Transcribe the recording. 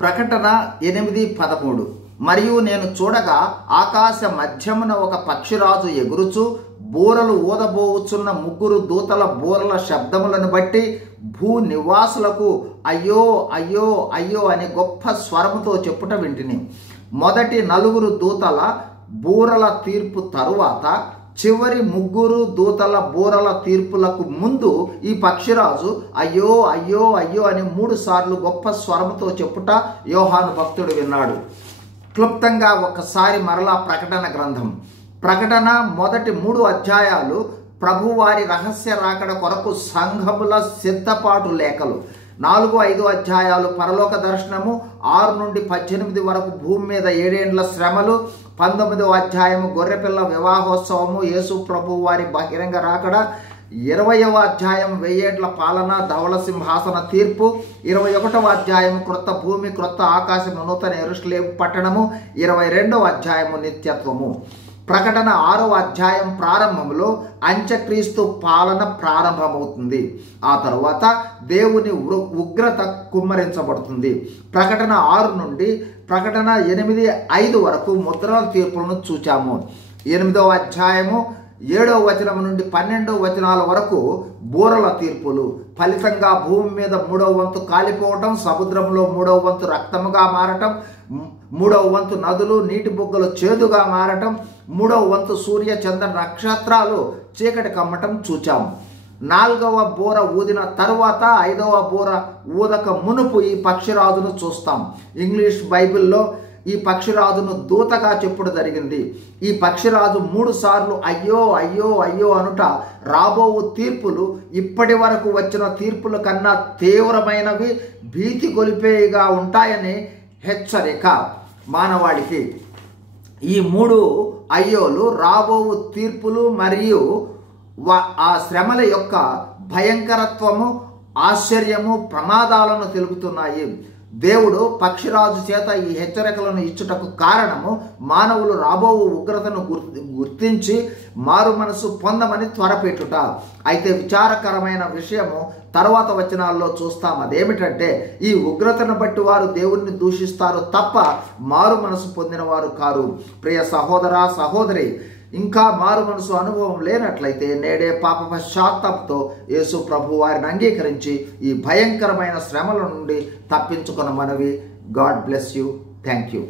ప్రకటన 8:13. మరియు నేను చూడగా ఆకాశ మధ్యమున ఒక పక్షిరాజు ఎగురుచు బూరలు ఊదబోవుచున్న 3 దూతల బూరల శబ్దములను బట్టి భూ నివాసులకు అయ్యో అయ్యో అయ్యో అని గొప్ప స్వరముతో చెప్పుట వింటిని. మొదటి 4 దూతల బూరల తీర్పు తరువాత చివరి 3 దూతల బూరల తీర్పులకు ముందు ఈ పక్షిరాజు అయ్యో అయ్యో అయ్యో అని 3 సార్లు గొప్ప స్వరముతో చెప్పుట యోహాను భక్తుడు విన్నాడు. క్లుప్తంగా ఒకసారి మరలా ప్రకటన గ్రంథం. ప్రకటన మొదటి 3 అధ్యాయాలు ప్రభువారి రహస్య రాకడ కొరకు సంఘముల సిద్ధపాటు లేఖలు. 4-5 అధ్యాయాలు పరలోక దర్శనము, 6 నుండి 18 వరకు భూమి మీద 7 ఏండ్ల శ్రమలు, 19వ అధ్యాయము గొర్రెపిల్ల వివాహోత్సవము, యేసు ప్రభు వారి బహిరంగ రాకడ, 20వ అధ్యాయం 1000 ఏండ్ల పాలన, ధవళ సింహాసన తీర్పు, 21వ అధ్యాయం క్రొత్త భూమి క్రొత్త ఆకాశము నూతన యెరూషలేము పట్టణము, 22వ అధ్యాయము నిత్యత్వము. ప్రకటన 6వ అధ్యాయం ప్రారంభంలో అంత్యక్రీస్తు పాలన ప్రారంభమవుతుంది. ఆ తరువాత దేవుని ఉగ్రత కుమ్మరించబడుతుంది. ప్రకటన 6 నుండి ప్రకటన 8:5 వరకు ముద్రల తీర్పులను చూచాము. 8వ అధ్యాయము 7వ వచనం నుండి 12వ వచనాల వరకు బూరల తీర్పులు. ఫలితంగా భూమి మీద 3వ వంతు కాలిపోవటం, సముద్రంలో 3వ వంతు రక్తముగా మారటం, 3వ వంతు నదులు నీటి బుగ్గలు చేదుగా మారటం, 3వ వంతు సూర్య చంద్ర నక్షత్రాలు చీకటి కమ్మటం చూచాం. 4వ బూర ఊదిన తరువాత 5వ బూర ఊదక మునుపు ఈ పక్షిరాజును చూస్తాం. ఇంగ్లీష్ బైబిల్లో ఈ పక్షిరాజును దూతగా చెప్పుడు జరిగింది. ఈ పక్షిరాజు 3 సార్లు అయ్యో అయ్యో అయ్యో అనుట రాబోవు తీర్పులు ఇప్పటి వరకు వచ్చిన తీర్పుల కన్నా తీవ్రమైనవి, భీతి గొలిపేగా ఉంటాయని హెచ్చరిక మానవాళికి. ఈ 3 అయ్యోలు రాబోవు తీర్పులు మరియు ఆ శ్రమల యొక్క భయంకరత్వము, ఆశ్చర్యము, ప్రమాదాలను తెలుపుతున్నాయి. దేవుడు పక్షిరాజు చేత ఈ హెచ్చరికలను ఇచ్చుటకు కారణము మానవులు రాబోవు ఉగ్రతను గుర్తించి మారు మనసు పొందమని త్వరపెట్టుట. అయితే విచారకరమైన విషయము తర్వాత వచనాల్లో చూస్తాం. అదేమిటంటే ఈ ఉగ్రతను బట్టి వారు దేవుణ్ణి దూషిస్తారు తప్ప మారు మనసు పొందిన వారు కారు. ప్రియ సహోదర సహోదరి, ఇంకా మారు మనసు అనుభవం లేనట్లయితే నేడే పాప పశ్చాత్తాపంతో యేసు ప్రభు వారిని అంగీకరించి ఈ భయంకరమైన శ్రమల నుండి తప్పించుకున్న మనవి. God bless you. Thank you.